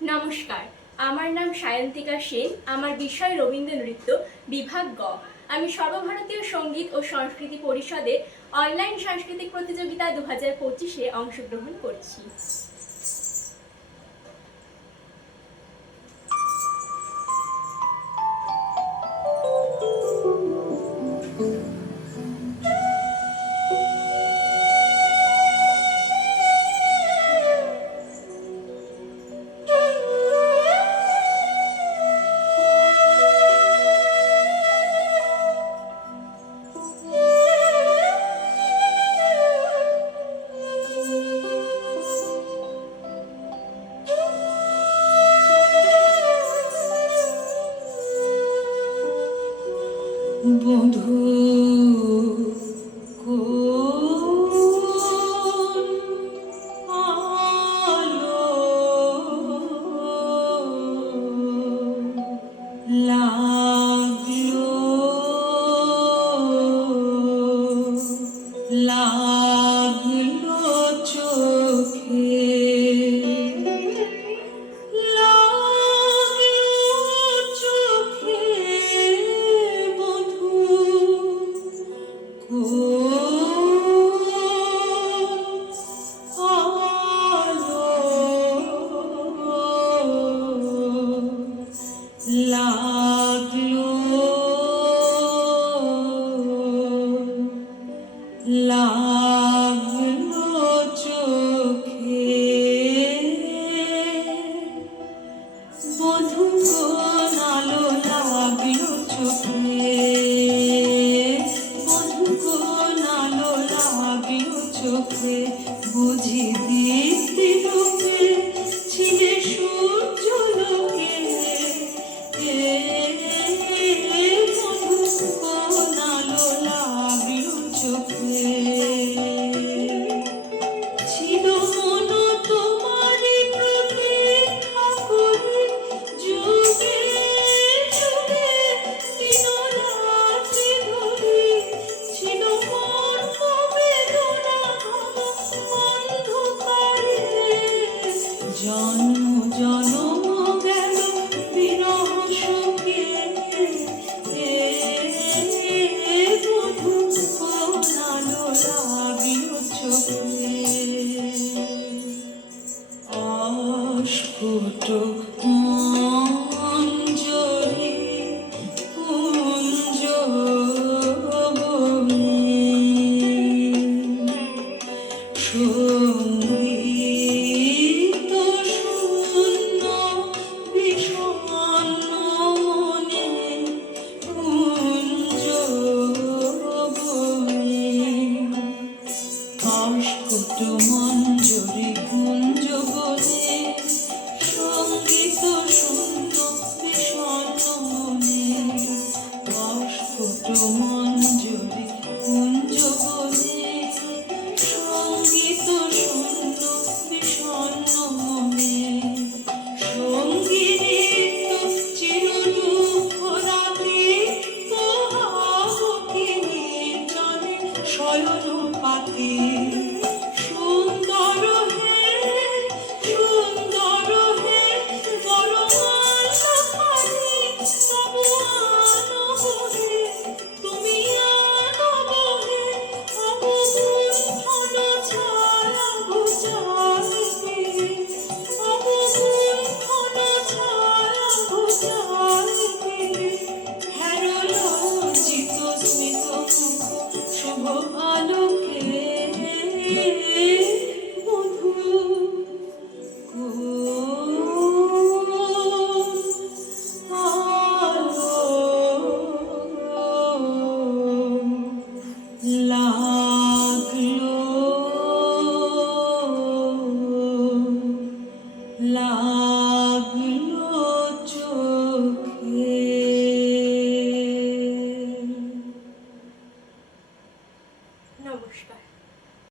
নমস্কার, আমার নাম সায়ন্তিকা সেন। আমার বিষয় রবীন্দ্র নৃত্য, বিভাগ গ। আমি সর্বভারতীয় সঙ্গীত ও সংস্কৃতি পরিষদে অনলাইন সাংস্কৃতিক প্রতিযোগিতা 2025-এ অংশগ্রহণ করছি। বধূ লাগলো চোখে লাগলো চোখে বধূ কোন আলো লাগলো চোখে বধূ কোন আলো লাগলো চোখে বুঝি দীপ্তি লোকে ছিলে সূর্য লোকে বধূ কোন আলো লাগলো চোখে ছিল মন তোমারই প্রতীক্ষা করে যুগে যুগে দিনরাত্রি ধরে ছিল মন বেদনা ঘন অন্ধকারে জন্ম জন্ম গেল বিরহ শোকে বধূ কোন আলো লাগিল চোখে অস্ফুট মঞ্জরি কুঞ্জ বনে সঙ্গীত শূন্য বিষণ্ণ মনে কুঞ্জ বনে অস্ফুট মঞ্জরি কুঞ্জ বনে সঙ্গীত শূন্য বিষণ্ণ মনে অস্ফুট মঞ্জরি কুঞ্জ বনে সঙ্গীত শূন্য বিষণ্ণ মনে সঙ্গীত চির দুঃখ রাতে পোহাবকি নির্জনে শয়ন পাখি সুন্দর হে বড় মানখানি তবু আনব হে তুমি আনব হে অবগুণ্ঠন ছায়া ঘুচাইবে অবগুণ্ঠন ছায়া ঘুচাইবে হেরো লজ্জিত স্মিত মুখ শুভ আলোকে বধূ কোন আলো লাগলো